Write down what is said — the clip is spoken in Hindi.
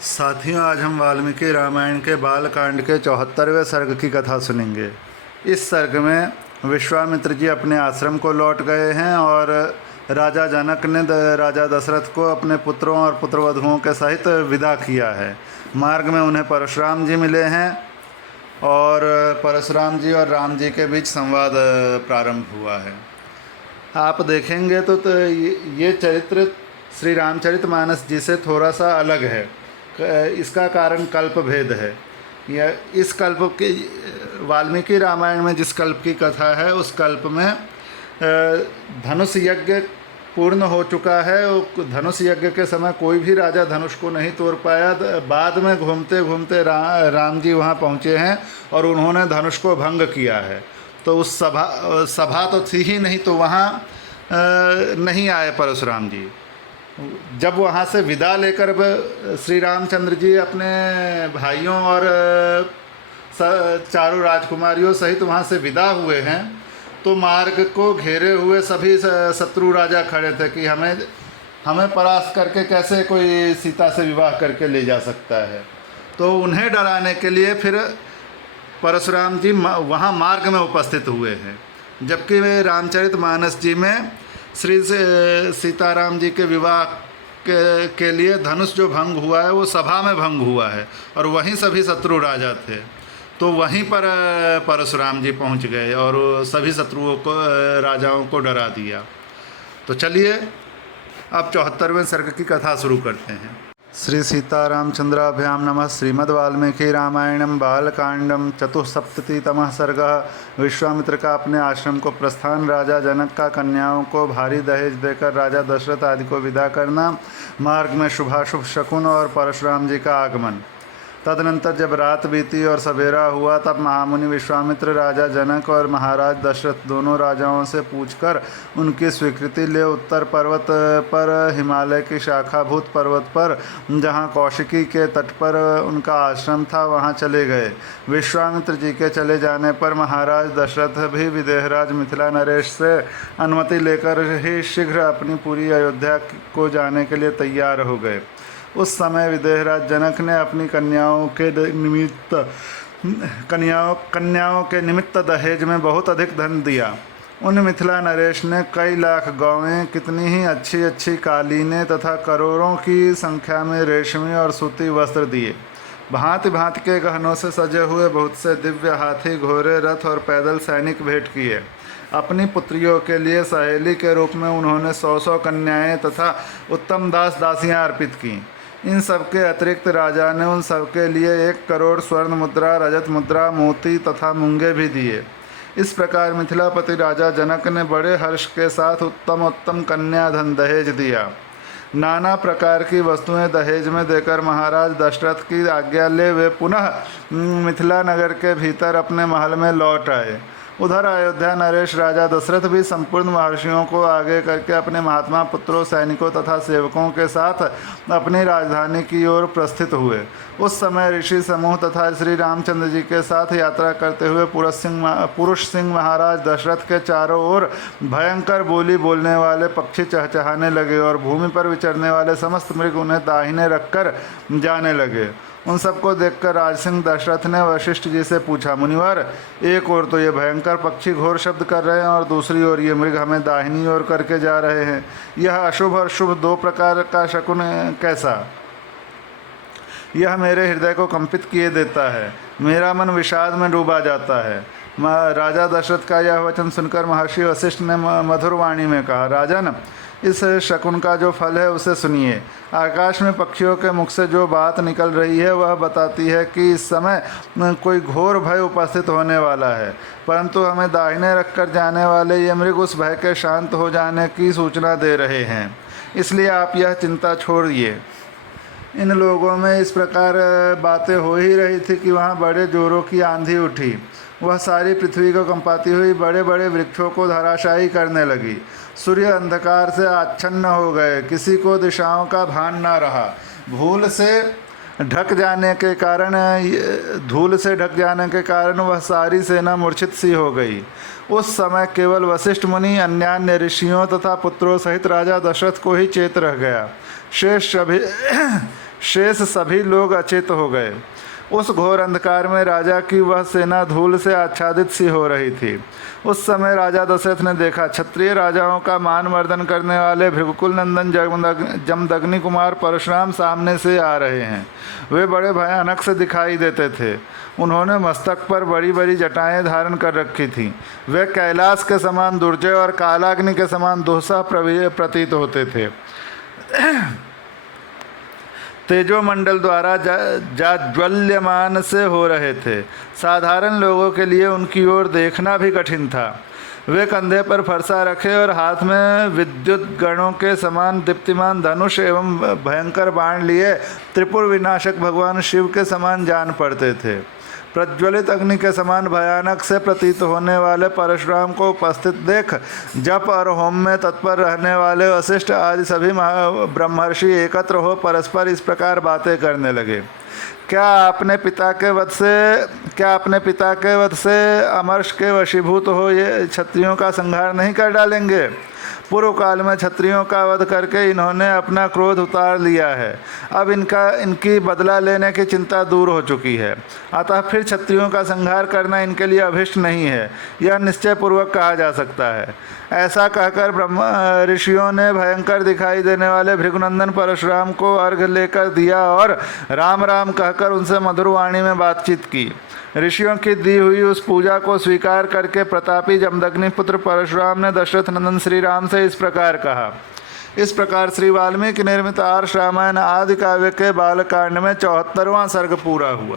साथियों, आज हम वाल्मीकि रामायण के बालकांड के 74वें सर्ग की कथा सुनेंगे। इस सर्ग में विश्वामित्र जी अपने आश्रम को लौट गए हैं और राजा जनक ने राजा दशरथ को अपने पुत्रों और पुत्रवधुओं के सहित विदा किया है। मार्ग में उन्हें परशुराम जी मिले हैं और परशुराम जी और राम जी के बीच संवाद प्रारंभ हुआ है। आप देखेंगे तो ये चरित्र श्री रामचरितमानस जी से थोड़ा सा अलग है। इसका कारण कल्प भेद है। यह इस कल्प के वाल्मीकि रामायण में जिस कल्प की कथा है उस कल्प में धनुष यज्ञ पूर्ण हो चुका है। धनुष यज्ञ के समय कोई भी राजा धनुष को नहीं तोड़ पाया। बाद में घूमते घूमते राम जी वहाँ पहुँचे हैं और उन्होंने धनुष को भंग किया है। तो उस सभा तो थी ही नहीं, तो वहाँ नहीं आए परशुराम जी। जब वहाँ से विदा लेकर श्री रामचंद्र जी अपने भाइयों और चारों राजकुमारियों सहित वहाँ से विदा हुए हैं, तो मार्ग को घेरे हुए सभी शत्रु राजा खड़े थे कि हमें परास्त करके कैसे कोई सीता से विवाह करके ले जा सकता है। तो उन्हें डराने के लिए फिर परशुराम जी वहाँ मार्ग में उपस्थित हुए हैं। जबकि वे रामचरितमानस जी में श्री सीताराम जी के विवाह के लिए धनुष जो भंग हुआ है वो सभा में भंग हुआ है और वहीं सभी शत्रु राजा थे। तो वहीं पर परशुराम जी पहुंच गए और सभी शत्रुओं को राजाओं को डरा दिया। तो चलिए अब 74वें सर्ग की कथा शुरू करते हैं। श्री सीतारामचंद्राभ्याम नमः। श्रीमद् वाल्मीकि रामायणम बालकांडम चतुस्सप्ततितमः सर्गः। विश्वामित्र का अपने आश्रम को प्रस्थान, राजा जनक का कन्याओं को भारी दहेज देकर राजा दशरथ आदि को विदा करना, मार्ग में शुभाशुभ शकुन और परशुराम जी का आगमन। तदनंतर जब रात बीती और सवेरा हुआ तब महामुनि विश्वामित्र राजा जनक और महाराज दशरथ दोनों राजाओं से पूछकर उनकी स्वीकृति ले उत्तर पर्वत पर हिमालय की शाखाभूत पर्वत पर, जहाँ कौशिकी के तट पर उनका आश्रम था, वहाँ चले गए। विश्वामित्र जी के चले जाने पर महाराज दशरथ भी विदेहराज मिथिला नरेश से अनुमति लेकर ही शीघ्र अपनी पूरी अयोध्या को जाने के लिए तैयार हो गए। उस समय विदेहराज जनक ने अपनी कन्याओं के निमित्त दहेज में बहुत अधिक धन दिया। उन मिथिला नरेश ने कई लाख गौवें, कितनी ही अच्छी अच्छी कालीनें तथा करोड़ों की संख्या में रेशमी और सूती वस्त्र दिए। भांति भांति के गहनों से सजे हुए बहुत से दिव्य हाथी, घोड़े, रथ और पैदल सैनिक भेंट किए। अपनी पुत्रियों के लिए सहेली के रूप में उन्होंने 100 कन्याएं तथा उत्तम दास दासियां अर्पित की। इन सबके अतिरिक्त राजा ने उन सबके लिए 1 करोड़ स्वर्ण मुद्रा, रजत मुद्रा, मोती तथा मूंगे भी दिए। इस प्रकार मिथिलापति राजा जनक ने बड़े हर्ष के साथ उत्तम उत्तम कन्या धन दहेज दिया। नाना प्रकार की वस्तुएं दहेज में देकर महाराज दशरथ की आज्ञा ले वे पुनः मिथिला नगर के भीतर अपने महल में लौट आए। उधर अयोध्या नरेश राजा दशरथ भी संपूर्ण महर्षियों को आगे करके अपने महात्मा पुत्रों, सैनिकों तथा सेवकों के साथ अपनी राजधानी की ओर प्रस्थित हुए। उस समय ऋषि समूह तथा श्री रामचंद्र जी के साथ यात्रा करते हुए पुरुष सिंह महाराज दशरथ के चारों ओर भयंकर बोली बोलने वाले पक्षी चहचहाने लगे और भूमि पर विचरने वाले समस्त मृग उन्हें दाहिने रखकर जाने लगे। उन सबको देखकर राजसिंह दशरथ ने वशिष्ठ जी से पूछा, मुनिवर, एक ओर तो ये भयंकर पक्षी घोर शब्द कर रहे हैं और दूसरी ओर ये मृग हमें दाहिनी ओर करके जा रहे हैं। यह अशुभ और शुभ 2 प्रकार का शकुन कैसा? यह मेरे हृदय को कंपित किए देता है। मेरा मन विषाद में डूबा जाता है। राजा दशरथ का यह वचन सुनकर महर्षि वशिष्ठ ने मधुर वाणी में कहा, राजन, इस शकुन का जो फल है उसे सुनिए। आकाश में पक्षियों के मुख से जो बात निकल रही है वह बताती है कि इस समय कोई घोर भय उपस्थित होने वाला है, परंतु हमें दाहिने रखकर जाने वाले ये मृग उस भय के शांत हो जाने की सूचना दे रहे हैं। इसलिए आप यह चिंता छोड़िए। इन लोगों में इस प्रकार बातें हो ही रही थी कि वहाँ बड़े जोरों की आंधी उठी। वह सारी पृथ्वी को कंपाती हुई बड़े बड़े वृक्षों को धराशायी करने लगी। सूर्य अंधकार से आच्छन्न हो गए। किसी को दिशाओं का भान न रहा। धूल से ढक जाने के कारण वह सारी सेना मूर्छित सी हो गई। उस समय केवल वशिष्ठ मुनि, अन्यान्य ऋषियों तथा पुत्रों सहित राजा दशरथ को ही चेत रह गया। शेष सभी लोग अचेत हो गए। उस घोर अंधकार में राजा की वह सेना धूल से आच्छादित सी हो रही थी। उस समय राजा दशरथ ने देखा, क्षत्रिय राजाओं का मानवर्धन करने वाले भृगुकुल नंदन जमदग्नि कुमार परशुराम सामने से आ रहे हैं। वे बड़े भयानक से दिखाई देते थे। उन्होंने मस्तक पर बड़ी बड़ी जटाएं धारण कर रखी थीं। वे कैलाश के समान दुर्जय और कालाग्नि के समान दुस्सह प्रतीत होते थे। तेजोमंडल द्वारा जाज्वल्यमान से हो रहे थे। साधारण लोगों के लिए उनकी ओर देखना भी कठिन था। वे कंधे पर फरसा रखे और हाथ में विद्युत गणों के समान दीप्तिमान धनुष एवं भयंकर बाण लिए त्रिपुर विनाशक भगवान शिव के समान जान पड़ते थे। प्रज्वलित अग्नि के समान भयानक से प्रतीत होने वाले परशुराम को उपस्थित देख जप और होम में तत्पर रहने वाले वशिष्ठ आदि सभी ब्रह्मर्षि एकत्र हो परस्पर इस प्रकार बातें करने लगे। क्या अपने पिता के वध से अमर्ष के वशीभूत हो ये क्षत्रियों का संहार नहीं कर डालेंगे? पूर्व काल में क्षत्रियों का वध करके इन्होंने अपना क्रोध उतार लिया है। अब इनकी बदला लेने की चिंता दूर हो चुकी है। अतः फिर क्षत्रियों का संहार करना इनके लिए अभिष्ट नहीं है, यह निश्चय पूर्वक कहा जा सकता है। ऐसा कहकर ब्रह्म ऋषियों ने भयंकर दिखाई देने वाले भृगुनंदन परशुराम को अर्घ्य लेकर दिया और राम राम कहकर उनसे मधुर वाणी में बातचीत की। ऋषियों की दी हुई उस पूजा को स्वीकार करके प्रतापी जमदग्नि पुत्र परशुराम ने दशरथ नंदन श्री राम से इस प्रकार कहा। इस प्रकार श्री वाल्मीकि निर्मित आर्ष रामायण आदि काव्य के बालकांड में 74वां सर्ग पूरा हुआ।